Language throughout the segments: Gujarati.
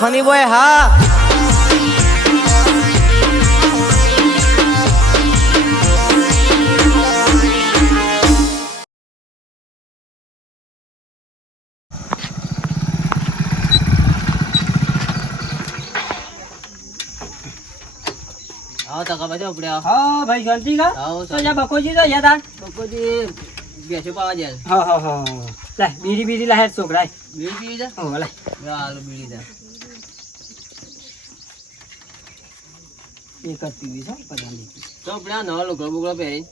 ફની બોય હા તો ખબર છે આપણે હા ભાઈ શાંતિ કા તો જા બકોજી તો યાદ આ બકોજી બેસે પાવા જાય હા લે બીડી લા હેડ છોકરા બીડી જા હો લે હાલો બીડી જા એક પીવી છે પજાલી તો આપણે નવા લુગડો બુગડો પહેરી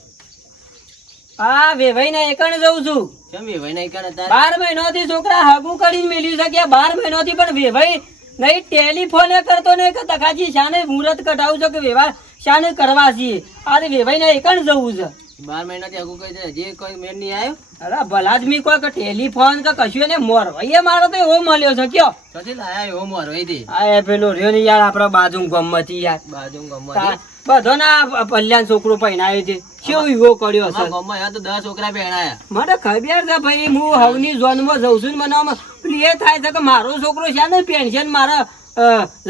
આ વેભાઈ ને એકણ જઉં છું કેમ વેવાઈ નહીં કરે તાર 12 મહિનાથી છોકરા હાગુ કરીને મેલી શક્યા 12 મહિનાથી પણ વેભાઈ નહીં ટેલિફોન કરતો નહીં કે તકાજી શાને મુહૂર્ત કઢાવું છો કે વેવા શાને કરવા છીએ આ વેભાઈ ને એકણ જવું છે 12 મહિનાથી આગુ કહી દે જે કોઈ મેળ નહીં આવ્યો અરે ભલાદમી કોઈ કે ટેલિફોન કે કશું ને મોરવાઈએ મારો તો એવો મળ્યો છે કયો સથી લાયા એવો મોર હોય દે આ પેલો રહ્યો ને યાર આપણા બાજુ ગમતી યાર બાજુ ગમમાં બધો ના પલ્યાન છોકરો પહેણાયો છે કેવો ઈવો કર્યો છે ગમમાં યા તો 10 છોકરા પહેણાયા મને ખબર છે ભાઈ હું હવની ઝોનમાં જઉં છું ને મને આમ પેલું એ થાય છે કે મારો છોકરો છે ને પેન્શન મારા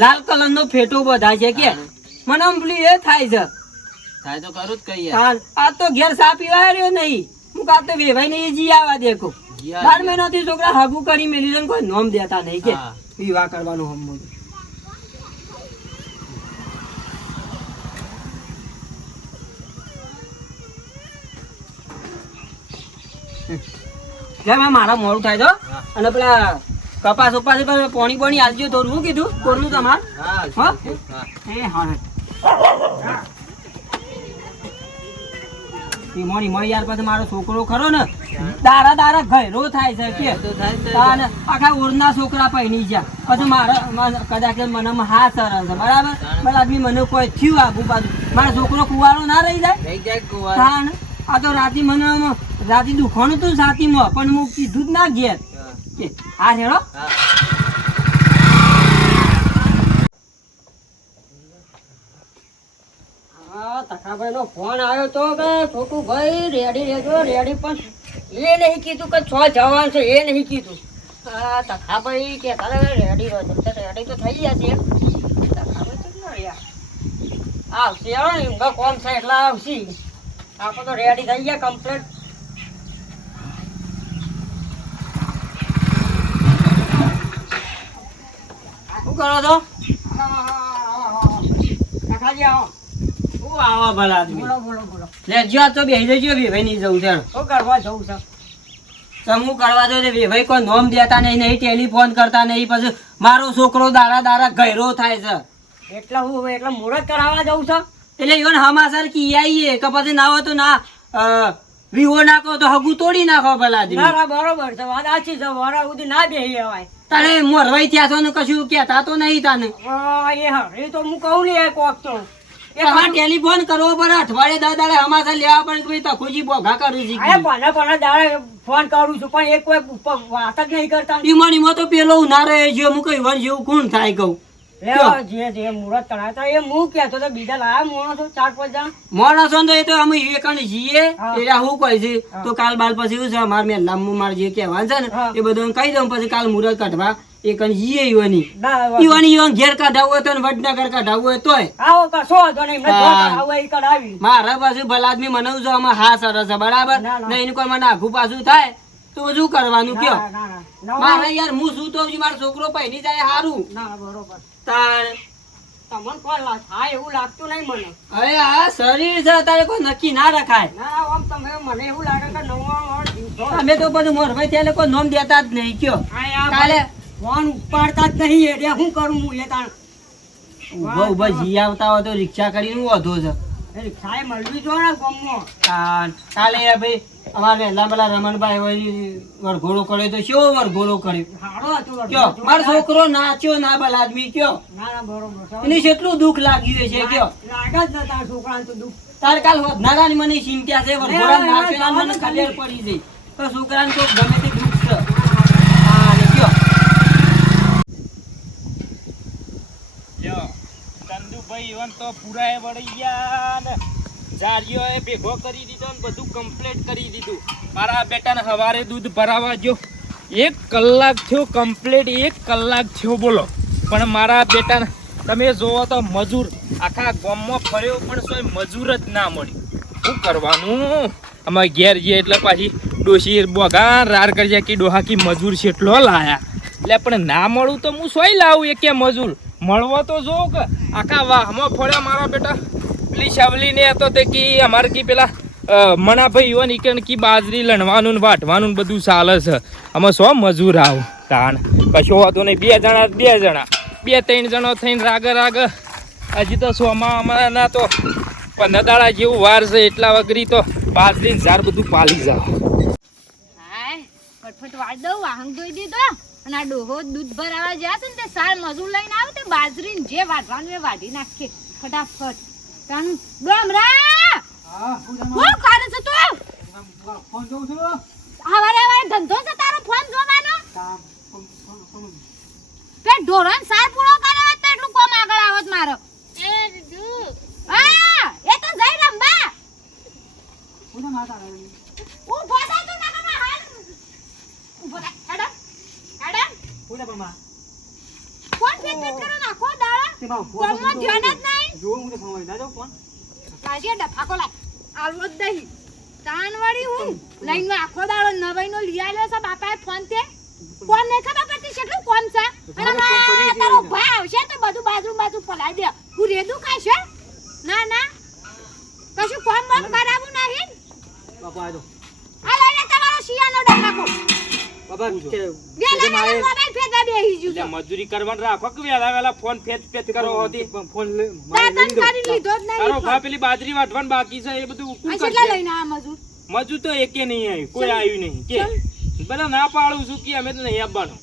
લાલ કલર નો ફેટો બધા છે કે મને આમ પેલું એ થાય છે થાય તો કરું જ કહીએ આ તો ઘેર સા પીવા રહ્યો નહીં હું કાં તો વેવાઈ ને જી આવા દેખો 12 મહિનાથી છોકરા હાગુ કરી મેલી છે કોઈ નોમ દેતા નહીં કે વિવાહ કરવાનું હમ મારા મોડું થાય તો અને પેલા કપાસ ઉપાસ પાણી પાણી આલજો થોડું શું કીધું કોનું તમાર મોણી યાર પછી મારો છોકરો ખરો ને દારા ઘેરો થાય છે કે આખા ઓરના છોકરા પહેરી ગયા પછી મારા કદાચ મને હા સરસ છે બરાબર આદમી મને કોઈ થયું આગુ બાજુ મારો છોકરો કુવારો ના રહી જાય આ તો રાતી મને રાતી દુખાણું તું સાતીમાં પણ હું કીધું જ ના ઘેર હા હેડો તકાભાઈ નો ફોન આવ્યો તો કે છોટું ભાઈ રેડી રહેજો રેડી પણ એ નહીં કીધું કે 6 જવાનું છે એ નહીં કીધું તકાભાઈ કે તારે રેડી રહો રેડી તો થઈ જશે તકાભાઈ તો ના યાર આવશે એમનો કોમ છે એટલા આવશે આપણે તો રેડી થઈ ગયા કમ્પ્લીટ શું કરો છો કાકાજી આવો આવા ભલા આદમી બોલો લેજો આ તો બેહી જજો વેભાઈ ની જવું છે શું કરવા જવું છે સમૂહ કરવા દો ને વેભાઈ કોઈ નોમ દેતા નહીં ટેલિફોન કરતા નહીં પછી મારો છોકરો દારા ગયરો થાય છે એટલે હું એટલે મુહૂર્ત કરાવવા જવું છે એટલે ઈવન હમાસર કી આવીએ કે પછી ના હોય તો ના વિવો નાખો તો હગું તોડી નાખો ભલા આદમી ના બરોબર છે વાત આછી છે વરા સુધી ના બેહી અવાય તારે મોરવાઈ થયા છો ને કશું કહેતા તો નહીં તાને એ તો હું કહું ને કોક તો ટેલિફોન કરવો પડે અઠવાડિયે 10 દાડે હમાસા લેવા પડે કે તખુજી બોઘા કરું છું પણ દાડે ફોન કરું છું પણ એક કોઈ વાત જ નહીં કરતા ઈમાનીમાં તો પેલો ના રહે જે હું કઈ વન જેવું કોણ થાય કહું જે મુહૂર્ત કરાતા એ હું કહેતો તો બીજા લાયા માણસો 4-5 જણ માણસો તો એ તો અમે એકણ જીએ એટલે હું કહી છે તો કાલ બાલ પછી શું છે માર મેં લાંબુ માર જે કહેવાનું છે ને એ બધું કહી દઉં પછી કાલ મુહૂર્ત કાઢવા એકણ જીએ ઈવાની ઘેર કાઢાવું હોય તો વડનગર કાઢાવું હોય તોય આવો કશો હતો નહીં મારા પાસે ભલા આદમી મને હા સરસ છે બરાબર નહીં કોઈ મને આઘું પાછું થાય તો શું કરવાનું કયો મારે યાર હું શું તો મારો છોકરો પહેરી જાય સારું બરોબર તમને કોણ થાય એવું લાગતું નહીં મને અરે આ શરીર છે તારે કોઈ નક્કી ના રખાય ના આમ તમે મને એવું લાગે કે અમે તો બધું મોરભાઈ થયા કોઈ નોમ દેતા જ નહીં કયો કાલે ફોન ઉપાડતા જ નહીં એટલે શું કરું હું એ તાણ ઉભા જી આવતા હોય તો રિક્ષા કરીને વધો છે રિક્ષા મળવી જો ને ગામમાં કાલે ભાઈ અમારે લાંબલા રમણભાઈ હોય વરઘોડો કર્યો તો શું વરઘોડો કર્યો મારો છોકરો નાચ્યો ના ભલા આદમી કયો એને કેટલું દુઃખ લાગ્યું છે કયો છોકરા તો દુઃખ તારે કાલ વધનારા મને ચિંતા છે વરઘોડા નાચ્યો મને ખબર પડી છે તો છોકરાને તો ગમે તે દુઃખ છે ચંદુભાઈ ઈવન તો પૂરા એ વળી ગયા ને જારીઓ એ ભેગો કરી દીધો ને બધું કમ્પ્લીટ કરી દીધું મારા બેટાને સવારે દૂધ ભરાવા જો 1 કલાક થયો કમ્પ્લીટ 1 કલાક થયો બોલો પણ મારા બેટા તમે જોવો તો મજૂર આખા ગામમાં ફર્યો પણ કોઈ મજૂર જ ના મળ્યું. શું કરવાનું? અમે ઘેર જઈએ એટલે પાછી ડોશી બોગા રાર કરી કે ડોહા કી મજૂર કેટલો લાયા. એટલે પણ ના મળું તો હું સોય લાવું કે મજૂર મળવો તો જોઉં કે આખા વાહમાં ફળ્યા મારા બેટા. પેલી શાવલી ને હતો તે કી અમારે કી પેલા મનાભાઈ યુવાન ઈકણ કી બાજરી લણવાનું ને વાટવાનું ને બધું ચાલે છે. અમે સો મજૂર આવું તાણ કશો હતો નહીં. બે જણા 2-3 જણો થઈને રાગ હજી તો સોમાં અમારા ના તો 15 દાડા જેવું વાર છે એટલા વગરી તો બાજરી ઝાડ બધું પાલી જાવ. હાય ફટફટ વાળ દઉં વાહન ધોઈ દીધો અને આ ડોહો દૂધ ભરાવા જાય છે ને તે સાર મજૂર લઈને આવે તે બાજરી જે વાઢવાનું એ વાઢી નાખે ફટાફટ. તન ડોમરા હું કરે છે તું? ફોન જોઉં છું. હવારે ધંધો છે તારો ફોન જોવાનો? તે ઢોરણ સાર પૂરો કરે તો એટલું કોમ આગળ આવત મારો. હા એ તો જઈ રંબા ઉભો થા તું ના કમા હાલ ઉભો થા હેડમ ફોન ફેટ કરો નાખો દાડા કોમનો ધ્યાન જ નહીં. જો હું તો સમય ના જાવ ફોન કાજે ડફાકો લાય આલવો જ દહી તાનવાડી હું લઈને આખો દાડો નવાઈનો લઈ આલ્યો છે બાપાએ ફોન તે કોણ ને ખબર પડતી કેટલું કોમ છે અને તારો ભાઈ આવશે તો બધું બાજુ પલાઈ દે. હું રેદું કાશે ના કશું કોમ બંધ કરાવું નહીં. બાપા આજો આ લઈને તમારો શિયાનો ડંગાકો બાપા કે વેલા મોબાઈલ ફેંકા બેહી એટલે જુ મજૂરી કરવાનું રાખો કે વેલા ફોન ફેટ કરો હોતી. ફોન લે દાતન કરી લીધો જ નહીં. તારો ભા પેલી બાજરી વાટવાનું બાકી છે એ બધું કોણ આ કેટલા કરશે? લઈને આ મજૂર મજૂર તો એકે નહીં આવ્યું, કોઈ આવ્યું નહીં કે બધા ના પાડું છું કે અમે તો નહીં આપવાનું.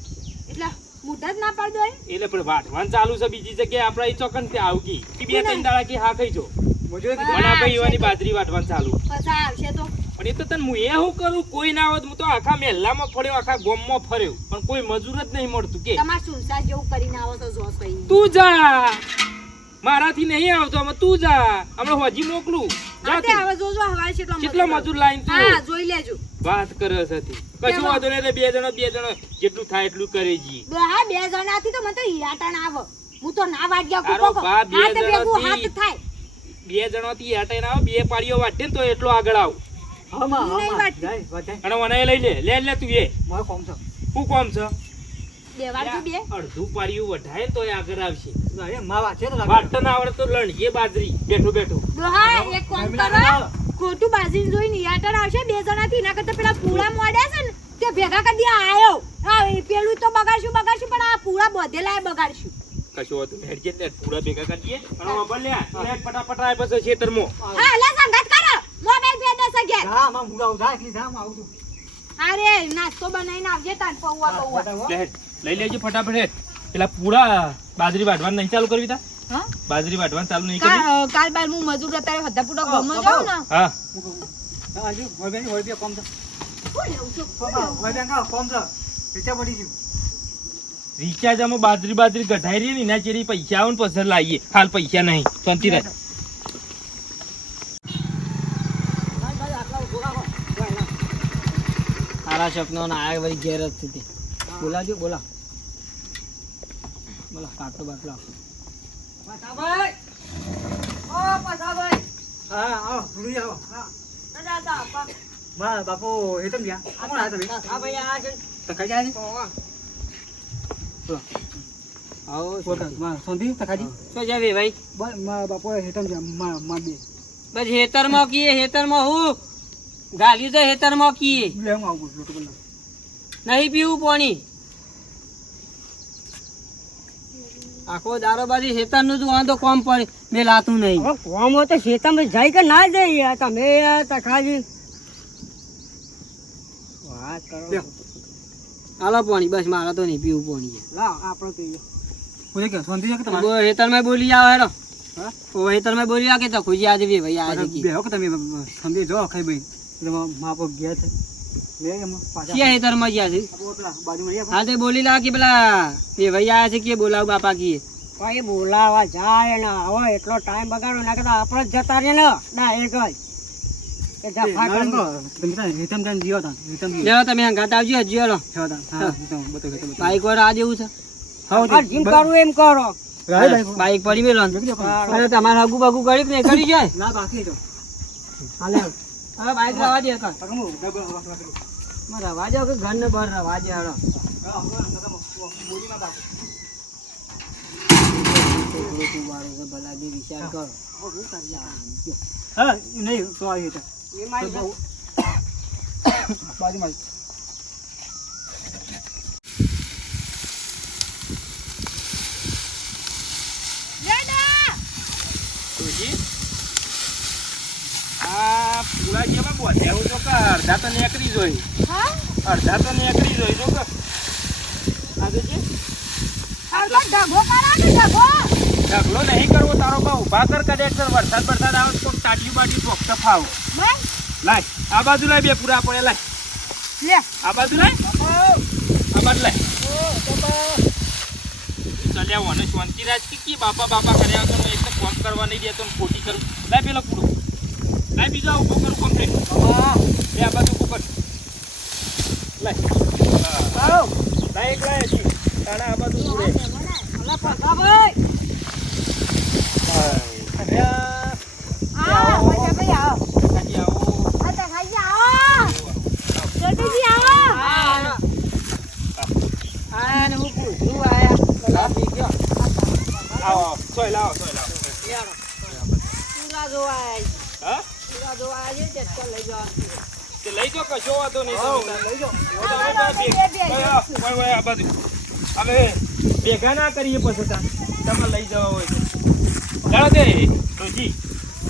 એટલે મુદ્દા જ ના પાડ દો એટલે પણ વાટવાનું ચાલુ છે બીજી જગ્યાએ આપણે એ ચોકન તે આવું કી 2-3 દાડા કે હા ખાઈ જો મજૂર મનાભાઈ યુવાની બાજરી વાટવાનું ચાલુ. પછી આવશે તો પણ એ તો તને હું એ શું કરું કોઈ ના આવત. હું તો આખા મહેલામાં ફર્યો આખા ગામમાં ફર્યો પણ કોઈ મજૂર જ નહીં મળતું કે તમાર સુનસા જેવું કરીને આવો તો જો સહી. તું જા મારાથી નહીં આવતો અમે તું જા હમણાં હજી મોકલું જા આતે તું. હવે જોજો હવારે કેટલો મજૂર લાઈન હા તું જોઈ લેજો. વાત કરે છે કશું વાંધો નહીં. બે જણો જેટલું થાય એટલું કરે જઈએ. હા 2 જણાથી તો મને તો હીરાટણ આવ. હું તો ના વાગ્યા તારો કુકો બા બે હાથ ભેગું જણાથી- હાથ થાય. 2 જણોથી હટાઈને આવો 2 પાડીઓ વાટે ને તો એટલો આગળ આવ. હામાં નહીં હામાં વાત. જાય વાજાય અને મને લઈ લે તું એ મારો કોમ છે શું કામ છે? દેવાડજો બે. અડધું પાડીયું વઢાય તો આગળ આવશે. ના એ માવા છે તો લાગે વાટતા ના આવડે તો લણીએ બાજરી બેઠો ડોહા એક કામ કરો ખોટું બાજીને જોઈને હીરાટણ આવશે 2 જણાથી. એના કરતા પેલા પૂળા મોડ્યા છે ને તે ભેગા કરી દે આયો. હા એ પેલું તો બગાડશું પણ આ પૂળા બધેલા બગાડશું. કશો હતું હેડજે ને પૂરા ભેગા કરીએ અને વાપર લે ફટાફટ આય પછી ખેતરમાં. હા લે સંગાત કરો મોબાઈલ ફેર દે સગે. હા માં મુગાવ જાય એટલી જા માં આવું છું અરે નાસ્તો બનાવીને આવજે તાન પૌવા લે હેડ, લઈ લેજો ફટાફટ હેડ. પેલા પૂરા બાજરી વાટવાનું નહીં ચાલુ કરવી તા? હા બાજરી વાટવાનું ચાલુ નહીં કરવી? કાલ બાર હું મજૂર અત્યારે હદ્દા પૂરો ગમો જાઉં ને હા હા આજુ હોય બે કોમ છે શું લેવું છું બાપા હોય બે કા કોમ છે રીચા પડી ગયું રિચાર્જ આમાં બાજરી ગઢાઈ રહી ને એના ચેરી પૈસા આવે ને પછી લાવીએ. હાલ પૈસા નહીં શાંતિ રાખ. સારા સપનો ના આયા વળી ઘેર જ હતી. બોલાજો બોલા કાટલો બાટલો આપો. પાસાભાઈ ઓ પાસાભાઈ હા આવો ભૂલી આવો હા દાદા આપા બા બાપુ હેતમ ગયા કોણ આ તમે હા ભાઈ આ છે. તકાઈ જાય ને આવો બોતા માં સોંધી તકાજી શું જાવે ભાઈ? માં બાપુ હેતમ ગયા માં બે બસ હેતરમાં કીએ હેતરમાં હું ગાલી તો હેતરમાં કીએ લે હું આવું લોટો બોલ નહીં પીવું પાણી. આખો દારો બાજી હેતરનું જ વાંધો કોમ પડે મેં લાતું નહીં. કોમ તો ખેતરમાં જાય કે ના જાય તમે તકાજી વાત કરો હાલો પાણી બસ મારે તો નહીં પીવું પાણી. લા આપણો તો બોલે કે સોંધી છે કે તમારે તો હેતરમાં બોલી આવો હેડો. હા ઓ હેતરમાં બોલી આવો કે તો ખુજી આજે બી ભાઈ આજે કી બેહો કે તમે સમજી જો ખાઈ ભાઈ એટલે માપો ગયા છે લે એમ પાછા ક્યાં હેતરમાં ગયા છે? પેલા બાજુમાં રહ્યા હા તે બોલી લાવ કે પેલા એ ભાઈ આયા છે કે બોલાવ બાપા કીએ. ભાઈ બોલાવા જાય ને હવે એટલો ટાઈમ બગાડો ના કરતા આપણે જ જતા રહીએ ને ના એક જ જફા તમે હેતમ ટાઈમ જીવો તા હેતમ લેવો તમે હંગાત આવજો હજી હેડો. જીવો તા હા હેતમ બતો હેતમ બાઈક વાળા આ જેવું છે આ જીમ કરવું એમ કરો બાઈક પડી મેલો અને તમારે હગુ બગુ કરી ને કરી જાય ના બાકી તો હાલે હવે બાઈક રવા દે કર રવા દે કે ઘર ને બહાર રવા દે હાલો ભલાજી વિચાર કરો હા નહીં તો આવી છે એ મારી બાજુ મારી આ પૂરા જેમાં બોધ્યા તો કે અડધા તો નીકળી જોઈ હા અડધા તો નીકળી જોઈ તો કે આ તો છે ઢગો કરા ને ઢગો ઢગલો નહીં કરવો તારો બા ઉભા કર કડેક્ટર વરસાદ આવે તો તાટિયું બાટિયું ઢોક તફાવ ભાઈ લાય આ બાજુ લાય બે પૂરા પડે લાય લે આ બાજુ લાય આ બાજુ લાય ચલ્યા વને શાંતિ રાજ કે બાપા કર્યા તો એક તો ફોન કરવા નહીં દેતો ખોટી કરું લાય પેલો પૂરો લાય બીજો ઉભો કરું કમ્પ્લેટ બે આ બાજુ ઉભો કર લાય આવો લાય એક લાય જી તાણા આ બાજુ પૂરે અલા પગા ભાઈ ભાઈ આવો કાજી આવો આ તો ખાઈ આવો જલ્દી આવો આ ને હું પૂછું આયા કલા પી ગયો આવો સોય લાવો પૂરા જોવા આયા હા પૂરા જોવા આયા છે તે લઈ જાવ તે લઈ જો કશો વાતો નહીં લઈ જાઓ આ બાજુ અમે ભેગા ના કરીએ પછી તમે લઈ જવા હોય તો ચાલો તે રોજી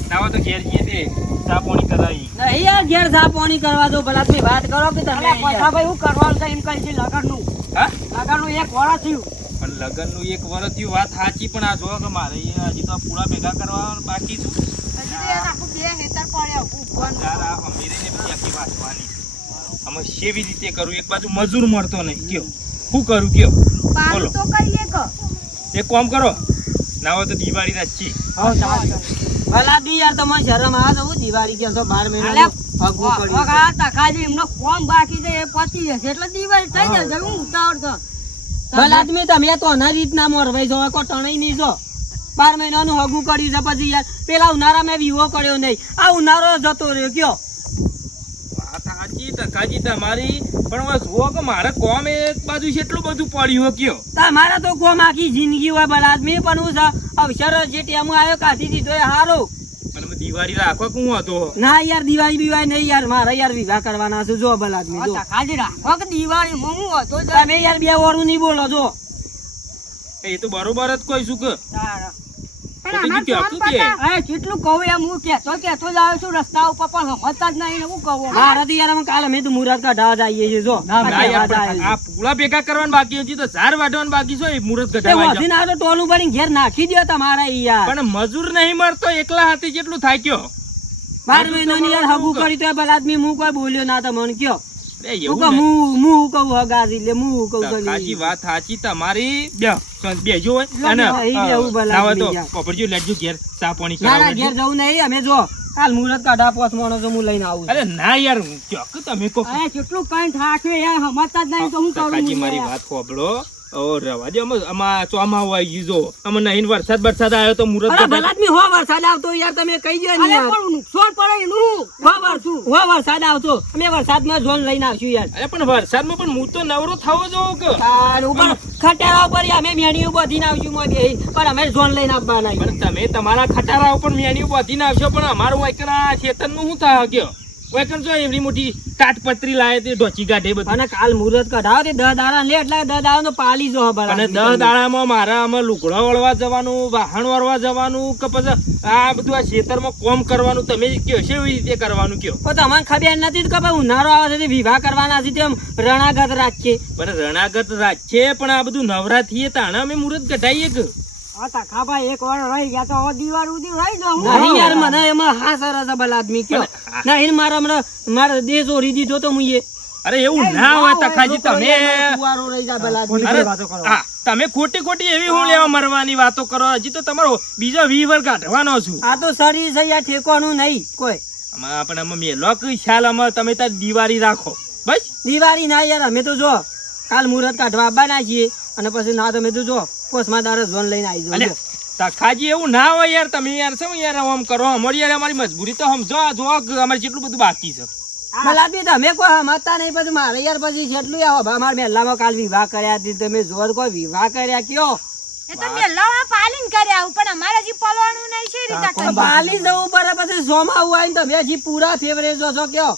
નાવા તો ઘેર જઈએ તે ચા પાણી કરાવી નહીં યાર ઘેર સા પાણી કરવા દો ભલા તમે વાત કરો કે તમે પૈસા ભાઈ હું કરવાનું છે એમ કહી છે લગનનું હા લગનનું એક વર્ષ થયું પણ લગનનું એક વર્ષ થયું વાત સાચી પણ આ જો કે મારે હજી તો પૂરા ભેગા કરવા બાકી છું હજી તો યાર આખું બે હેતર પડ્યો ઊભવાનું યાર આ હમીરે બધી આખી વાંચવાની અમે કેવી રીતે કરું એક બાજુ મજૂર મળતો નહીં કયો શું કરું કયો પાણી તો કહીએ કે એક કામ કરો ના હોય તો દિવાળી રાખી ભલા દી યાર તમને શરમ આવે તો હું દિવાળી કે તો 12 મહિના હગવું પડ્યું આ તખાજી એમનો કોમ બાકી છે એ પતી જશે એટલે દિવાળી થઈ જશે હું ઉતાવળ તો ભલા આદમી તમે તો ના રીતના મોરવાઈ જો કો ટણાઈ નહીં જો 12 મહિનાનું હગવું કર્યું છે પછી યાર પેલા ઉનાળા મેં વિવો કર્યો નહીં આ ઉનાળો જતો રહ્યો કયો વાત સાચી ટકાજી તમારી પણ હવે જુઓ કે મારે કોમ એક બાજુ છે એટલું બધું પડ્યું કયો તમારા તો કોમ આખી જિંદગી હોય ભલા આદમી પણ હું છે અવસર જે ટેમ આવ્યો કાઢી દીધો એ હારો પણ અમે દિવાળી રાખો કે હું હતો ના યાર દિવાળી બીવાય નહીં યાર મારે યાર વિવાહ કરવાના છે જો ભલા આદમી જો કાજી રાખો કે દિવાળી હું હતો તમે યાર બે ઓરું નહીં બોલો જો એ તો બરોબર જ કોઈ શું કે પણ અમાર ફોન પતા એ કેટલું કહું એમ હું કેતો જ આવ્યો છું રસ્તા ઉપર પણ સમજતા જ નહીં ને હું કહું મારે તો યાર અમે કાલે મેં તો મુહૂર્ત કાઢવા જઈએ છીએ જો ના યાર પણ આ પૂળા ભેગા કરવાનું બાકી હતી તો ઝાર વાઢવાનું બાકી છે એ મુહૂર્ત ઘટાડવા વધીને આવે તો ટોલું ભરીને ઘેર નાખી દો તમારા યાર પણ મજૂર નહીં મળતો એકલા હાથી જેટલું થાય કયો 12 મહિનાની યાર હગું કરી તો ભલા આદમી હું કોઈ બોલ્યો ના તો મને કયો એવું હું કહું હગાજી લે હું કહું સાચી વાત સાચી તમારી બેજો હોય અને પોપડજો લેટજો ઘેર ચા પાણી ના કરાવજો ઘેર જવું નહીં અમે જો કાલ મુહૂર્ત કાઢા પોસ માણસો હું લઈને આવું અરે ના યાર ચોક તમે કો કેટલું કઈ થાક્યો યાર સમજતા જ નહીં તો હું કાકાજી મારી વાત સાંભળો ઓ રવા દે આમાં ચોમાહું આવી ગયું જો અમે નહીં વરસાદ આવ્યો તો મુહૂર્ત ભલા આદમી હો વરસાદ આવતો યાર તમે કહી દો ને યાર નુકસાન પડે એનું હો વરસાદ આવતો અમે વરસાદમાં ઝોન લઈને આવશું યાર અરે પણ વરસાદમાં પણ હું તો નવરો થવો જોઉં કે ઉપર ખટારા ઉપર અમે મેણીઓ બધીને આવશું મોય બેહીન પણ અમે ઝોન લઈને આવવાના પણ તમે તમારા ખટારા ઉપર મેણ્યું બાંધીને આવશો પણ અમારું વાયકરા ખેતરનું શું થાય ગયો વાયકર જો એવડી મોટી તાટપત્રી લાવે તે ઢોચી કાઢે બધું અને કાલ મુહૂર્ત કઢાવો તે 10 દાડા લે એટલે 10 દાડા તો પાલી જો ભલા અને 10 દાડામાં મારા આમાં લુગડા વળવા જવાનું વાહણ વળવા જવાનું કે પછી આ બધું આ ખેતરમાં કોમ કરવાનું તમે કયો છે એવી રીતે કરવાનું કયો પણ તમને ખબર નથી કે ભાઈ ઉનાળો આવે છે વિવાહ કરવાના છે તેમ રણાગત રાખીએ પણ રણાગત રાખીએ પણ આ બધું નવરા થઈએ તાણે અમે મુહૂર્ત કઢાઈએ કે એક વાર રહી ગયા તો દિવાળી ઉધી રહી જાવ નહીં યાર મને એમાં હા સરસ ભલા આદમી કયો નહીં મારા હમણાં મારા દેશ ઓરી દીધો તો મુઈએ અરે એવું ના હોય તખાજી તમે કુવારો રહી જા ભલા આદમી અરે હા તમે ખોટી એવી હું લેવા મરવાની વાતો કરો હજી તો તમારો બીજો 20 વર્ષ કાઢવાનો છું આ તો શરીર છે યાર ઠેકવાનું નહીં કોઈ આમાં આપણે અમે મેલો કે ખ્યાલ અમે તમે તાર દિવાળી રાખો બસ દિવાળી ના યાર અમે તો જો કાલ મુહૂર્ત કાઢવા આવવાના છીએ અને પછી ના તમે તો જો પોસમાં દારે ઝોન લઈને આવી અલ્યા જાઓ તખાજી એવું ના હોય યાર તમે યાર શું યાર આમ કરો અમારી યાર અમારી મજબૂરી તો સમજો આ જો અમારે કેટલું બધું બાકી છે બલાદમી તમે કોઈ સમજતા નહીં પછી મારે યાર પછી જેટલું અમારા મહેલામાં કાલ વિવાહ કર્યા હતી તમે જોર કોઈ વિવાહ કર્યા કયો એ તો મેલાવા પાલીન કર્યા પણ અમારે હજી પલવાનું નહીં છે રીતા કરી બાલી જવું પડે પછી જોમાં આવું આવીને તમે હજી પૂરા ફેવરેટ જો છો કયો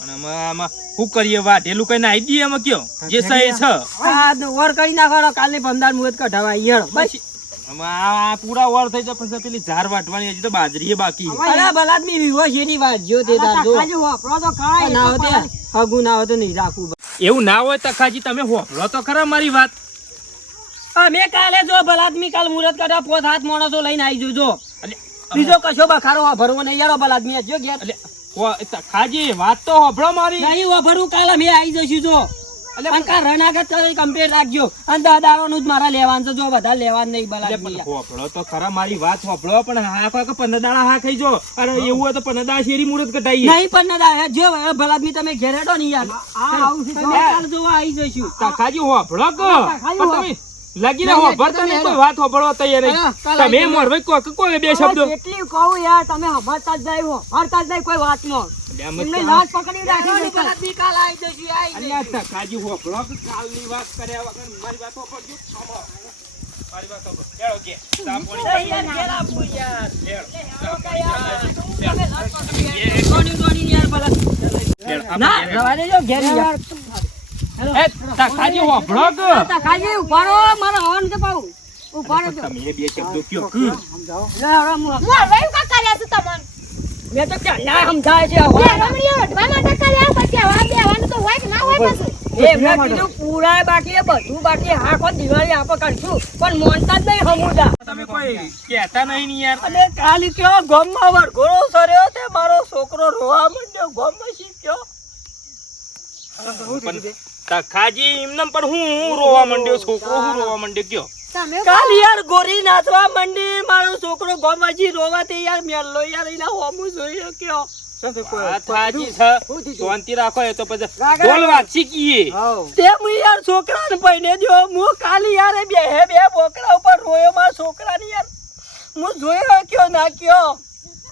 અને આમાં શું કરીએ વાઢેલું કઈ નાઈ દઈએ એમાં કયો જે સહી છે આ ઓર કરી નાખો કાલની 15 મુહૂર્ત કઢાવા ઈયળ બસ આમાં આ પૂરા વાર થઈ જાય પછી પેલી ઝાર વાટવાની હજી તો બાજરી બાકી અરે બલાદમી વિવાહ શેની વાત જો તે તાર જો તખાજી વાપરો તો ખરા ના હોતે હગું ના હોતે નહીં રાખવું એવું ના હોય તખાજી તમે હોભળો તો ખરા મારી વાત અમે કાલે જો બલાદમી કાલ મુહૂર્ત કાઢા 5-7 માણસો લઈને આવી જોજો બીજો કશો બખારો ભરવો નહીં યાર બલાદમી જો ઘેર તખાજી વાત તો હોભળો મારી નહીં વાપરું કાલ અમે આવી જઈશું જો અને કા રણાગત કમ્પ્લીટ રાખજો અને દાદાનું જ મારા લેવાનું છે જો બધા લેવાનું નહીં બલાદમી હોભળો તો ખરા મારી વાત હોભળો પણ હા કોઈ 15 દાડા હા ખાઈ જો અરે એવું હોય તો 15 દાડા શેરી મુહૂર્ત કટાઈએ નહીં પણ ના જો બલાદમી તમે ઘેર હેડો ને યાર તમે કાલ જોવા આવી જઈશું તખાજી હોભળો કો પણ તમે લગીને હોભળતા નહીં કોઈ વાત હોભળવા તૈયાર નહીં તમે મોરભાઈ કોઈ બે શબ્દો કેટલી કહું યાર તમે સમજતા જ નહીં સમજતા જ નહીં કોઈ વાતમાં એમને લાજ પકડી રાખી બલાદમી કાલ આવી જઈશું અલ્યા તખાજી હોભળો કે કાલની વાત કર્યા વગર મારી વાત હોભળજો સાંભળો મારી વાત હોભળો હેડો કે સાંભળી યાર ઘેર આપું યાર ના રવા દેજો ઘેર યાર એ તખાજી હોભળો કે તખાજી ઉભારો મારો હવન કે પાઉં ઉભારો છો તમે બે શબ્દો કયો લે હવે હું હવે કા કર્યા છે તમને મેં તો ક્યાં ના સમજાય છે બે રમણીઓ વઢવા માટે કર્યા પછી હવે બેવાનું તો હોય કે ના હોય પછી મેં કીધું પૂરાય બાકી બધું બાકી હા કોઈ દિવાળી આપણે કરશું પણ મોનતા જ નહીં હમુદા તમે કોઈ કહેતા નહીં ને યાર અને કાલ કયો ગામમાં વરઘોડો સર્યો તે મારો છોકરો રોવા માંડ્યો ગામમાં શીખ્યો પણ તખાજી એમને પણ હું રોવા માંડ્યો છોકરો હું રોવા માંડ્યો કયો તમે કાલ યાર ગોરી નાચવા માંડી મારો છોકરો ગામમાં રોવાથી યાર મેલ્લો યાર એના હોમું જોઈ કયો તખાજી છે શાંતિ રાખો એ તો પછી બોલ વાત શીખીએ તે હું યાર છોકરાને પૈને જો હું કાલી યાર બે બોકરા ઉપર રોયો મારા છોકરાને યાર હું જોયો કયો ના કયો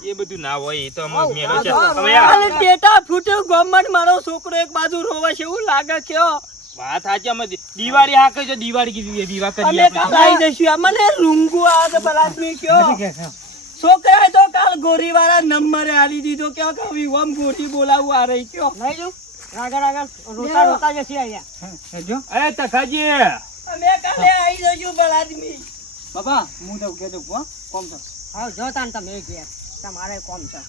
એ બધું ના હોય એ તો અમાર મેલો છે હવે યાર કાલે ટેટા ફૂટ્યો ગામમાં મારો છોકરો એક બાજુ રોવા છે એવું લાગે કયો વાત સાચી અમે દિવાળી હા કહેજો દિવાળી કીધી વિવાહ અમે કરીએ કાલ આવી જઈશું આ મને રૂંગુ આવે બલાદમી કયો છોકરાએ તો કાલ ગોરી વાળા નંબરે આલી દીધો કયો કે વિવમ ગોરી બોલાવું આ રહી કયો નહીં જો આગળ રોતા રોતા જશે અહીંયા એ તખાજી અમે કાલે આવી જઈશું બલાદમી બાબા હું તો કહેતો કોમ છે હા જો તાન તમે કે તમારે કોમ છે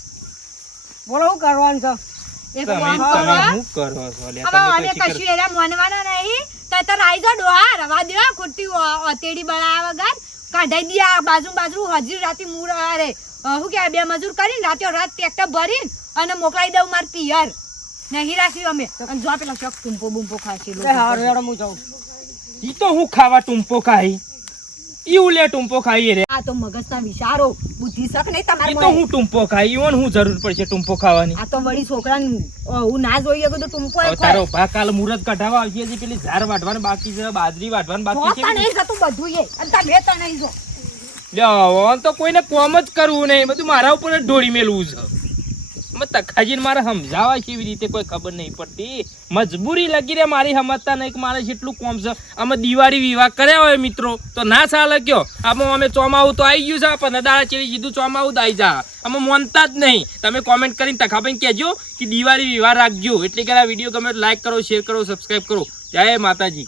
બોલો શું કરવાનું છે એક તમે કામ તમે કરો શું કરો છો લે હવે અમે તમે તો કશું એરા મોનવાના નહીં તો રાઈ જો ડોહા રવા દેવા ખોટી ઓતેડી બળાયા વગર કાઢાઈ દિયા બાજુ હજી રાતી મૂળ અરે હું કે બે મજૂર કરીને રાતે રાત ટ્રેક્ટર ભરીને અને મોકલાઈ દઉં માર પિયર નહીં રાખ્યું અમે અને જો પેલા શોખ ટુંપો બુંપો ખાશી એ હારું યાર હું જાઉં ઈ તો હું ખાવા ટુંપો ખાઈ ઈ લે ટુંપો ખાઈએ રે આ તો મગજના વિચારો બુદ્ધિ શક નહીં ઈ તો તમારે હું ટુંપો ખાઈ ઈવન હું જરૂર પડશે ટુંપો ખાવાની આ તો વળી છોકરાને હું ના જોઈએ તો ટુંપો હવે તારો ભા કાલ મુહૂર્ત કઢાવા આવશે હજી પેલી ઝાર વાટવાનું બાકી છે બાજરી વાટવાનું બાકી છે નહીં જતું બધું એ અને તમે તો નહીં જો લે તો કોઈને કોમ જ કરવું નહીં બધું મારા ઉપર જ ઢોળી મેલવું છે તખાજીને મારે સમજાવવા કેવી રીતે કોઈ ખબર નહીં પડતી મજબૂરી લગી રે મારી સમજતા નહીં કે મારે જેટલું કોમ છે અમે દિવાળી વિવાહ કર્યા હોય મિત્રો તો ના ચાલે કયો આમાં અમે ચોમાવું તો આવી ગયું છે પણ દાડા ચેવી સીધું ચોમાવું તો આવી જા અમે માનતા જ નહીં તમે કોમેન્ટ કરીને તખાભાઈ કહેજો કે દિવાળી વિવાહ રાખજો એટલે કે આ વિડીયો ગમે લાઈક કરો શેર કરો સબસ્ક્રાઈબ કરો જય માતાજી.